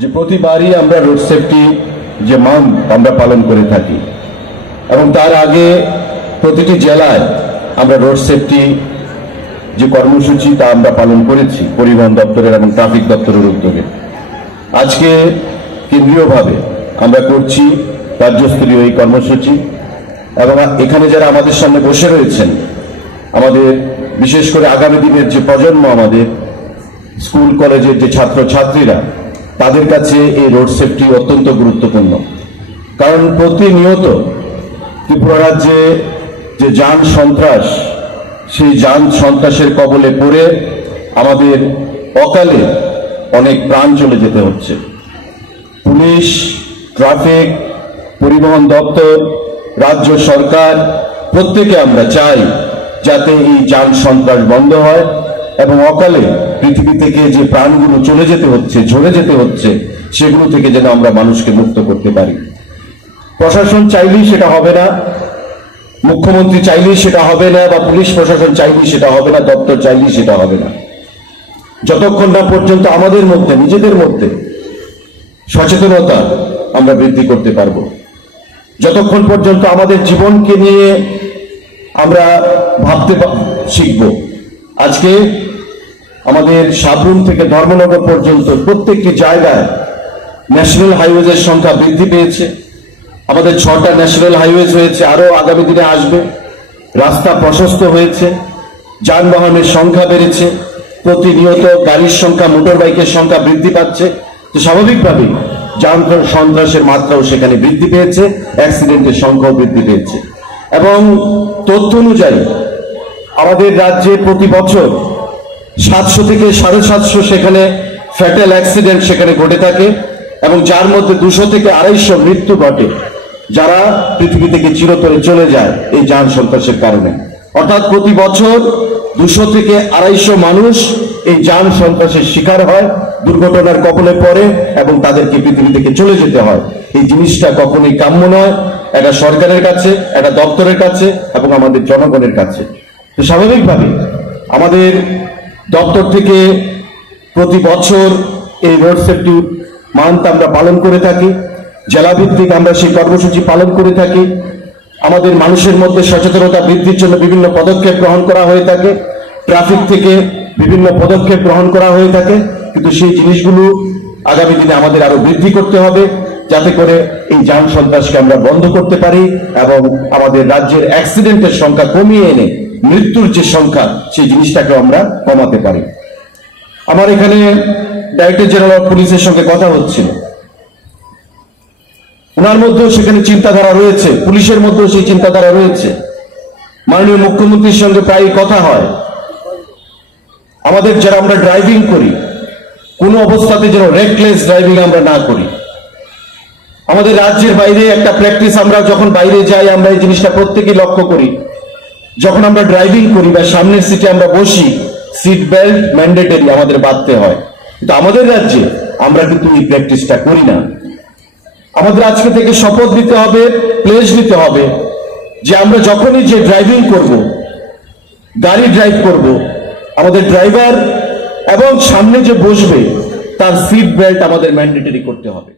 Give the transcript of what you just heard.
যে প্রতিবারই আমরা রোড সেফটি যে মান্থ আমরা পালন করে থাকি এবং তার আগে প্রতিটি জেলায় আমরা রোড সেফটি যে কর্মসূচি তা আমরা পালন করেছি পরিবহন দপ্তরের এবং ট্রাফিক দপ্তরের উদ্যোগে। আজকে কেন্দ্রীয়ভাবে আমরা করছি রাজ্যস্তরীয় এই কর্মসূচি এবং এখানে যারা আমাদের সামনে বসে রয়েছেন, আমাদের বিশেষ করে আগামী দিনের যে প্রজন্ম, আমাদের স্কুল কলেজের যে ছাত্রছাত্রীরা, তাদের কাছে এই রোড সেফটি অত্যন্ত গুরুত্বপূর্ণ। কারণ প্রতিনিয়ত ত্রিপুরা রাজ্যে যে যান সন্ত্রাস, সেই যান সন্ত্রাসের কবলে পড়ে আমাদের অকালে অনেক প্রাণ চলে যেতে হচ্ছে। পুলিশ, ট্রাফিক, পরিবহন দপ্তর, রাজ্য সরকার প্রত্যেকে আমরা চাই যাতে এই যান সন্ত্রাস বন্ধ হয় এবং অকালে পৃথিবী থেকে যে প্রাণগুলো চলে যেতে হচ্ছে, ঝরে যেতে হচ্ছে, সেগুলো থেকে যেন আমরা মানুষকে মুক্ত করতে পারি। প্রশাসন চাইলেই সেটা হবে না, মুখ্যমন্ত্রী চাইলেই সেটা হবে না, বা পুলিশ প্রশাসন চাইলেই সেটা হবে না, দপ্তর চাইলেই সেটা হবে না। যতক্ষণ না পর্যন্ত আমাদের মধ্যে, নিজেদের মধ্যে সচেতনতা আমরা বৃদ্ধি করতে পারবো, যতক্ষণ পর্যন্ত আমাদের জীবনকে নিয়ে আমরা ভাবতে শিখব। আজকে আমাদের সাবরুম থেকে ধর্মনগর পর্যন্ত প্রত্যেকটি জায়গায় ন্যাশনাল হাইওয়েজের সংখ্যা বৃদ্ধি পেয়েছে। আমাদের 6টা ন্যাশনাল হাইওয়েজ হয়েছে, আরো আগামী দিনে আসবে। রাস্তা প্রশস্ত হয়েছে, যানবাহনের সংখ্যা বেড়েছে, প্রতিনিয়ত গাড়ির সংখ্যা, মোটর বাইকের সংখ্যা বৃদ্ধি পাচ্ছে। তো স্বাভাবিকভাবেই যান সন্ত্রাসের মাত্রাও সেখানে বৃদ্ধি পেয়েছে, অ্যাক্সিডেন্টের সংখ্যাও বৃদ্ধি পেয়েছে। এবং তথ্য অনুযায়ী আমাদের রাজ্যে প্রতি বছর 700 থেকে 750 সেখানে ফ্যাটাল অ্যাক্সিডেন্ট সেখানে ঘটে থাকে এবং যার মধ্যে 200 থেকে 250 মৃত্যু ঘটে, যারা পৃথিবী থেকে চিরতরে চলে যায় এই যান সন্ত্রাসের কারণে। অর্থাৎ প্রতি বছর 200 থেকে 250 মানুষ এই যান সন্ত্রাসের শিকার হয়, দুর্ঘটনার কবলে পড়ে এবং তাদেরকে পৃথিবী থেকে চলে যেতে হয়। এই জিনিসটা কখনোই কাম্য নয়, এটা সরকারের কাছে, এটা দপ্তরের কাছে এবং আমাদের জনগণের কাছে। তো স্বাভাবিকভাবে আমাদের দপ্তর থেকে প্রতি বছর এই রোড সেফটি মান্থ আমরা পালন করে থাকি। জেলাভিত্তিক আমরা সেই কর্মসূচি পালন করে থাকি। আমাদের মানুষের মধ্যে সচেতনতা বৃদ্ধির জন্য বিভিন্ন পদক্ষেপ গ্রহণ করা হয়ে থাকে, ট্রাফিক থেকে বিভিন্ন পদক্ষেপ গ্রহণ করা হয়ে থাকে। কিন্তু সেই জিনিসগুলো আগামী দিনে আমাদের আরো বৃদ্ধি করতে হবে, যাতে করে এই যান সন্ত্রাসকে আমরা বন্ধ করতে পারি এবং আমাদের রাজ্যের অ্যাক্সিডেন্টের সংখ্যা কমিয়ে এনে মৃত্যুর যে সংখ্যা, সেই জিনিসটাকে আমরা কমাতে পারি। আমার এখানে ডাইরেক্টর জেনারেল অফ পুলিশের সঙ্গে কথা হচ্ছিল, ওনার মধ্যেও সেখানে চিন্তাধারা রয়েছে, পুলিশের মধ্যেও সেই চিন্তাধারা রয়েছে। মাননীয় মুখ্যমন্ত্রীর সঙ্গে প্রায় কথা হয়। আমাদের যারা আমরা ড্রাইভিং করি, কোনো অবস্থাতে যেন রেকলেস ড্রাইভিং আমরা না করি। আমাদের রাজ্যের বাইরে একটা প্র্যাকটিস, আমরা যখন বাইরে যাই আমরা এই জিনিসটা প্রত্যেকেই লক্ষ্য করি। যখন আমরা ড্রাইভিং করি বা সামনের সিটে আমরা বসি, সিট বেল্ট ম্যান্ডেটরি আমাদের বাঁধতে হয়। কিন্তু আমাদের রাজ্যে আমরা কিন্তু এই প্র্যাকটিসটা করি না। আমাদের আজকে থেকে শপথ নিতে হবে, প্লেজ নিতে হবে যে আমরা যখনই যে ড্রাইভিং করব, গাড়ি ড্রাইভ করব, আমাদের ড্রাইভার এবং সামনে যে বসবে তার সিট বেল্ট আমাদের ম্যান্ডেটরি করতে হবে।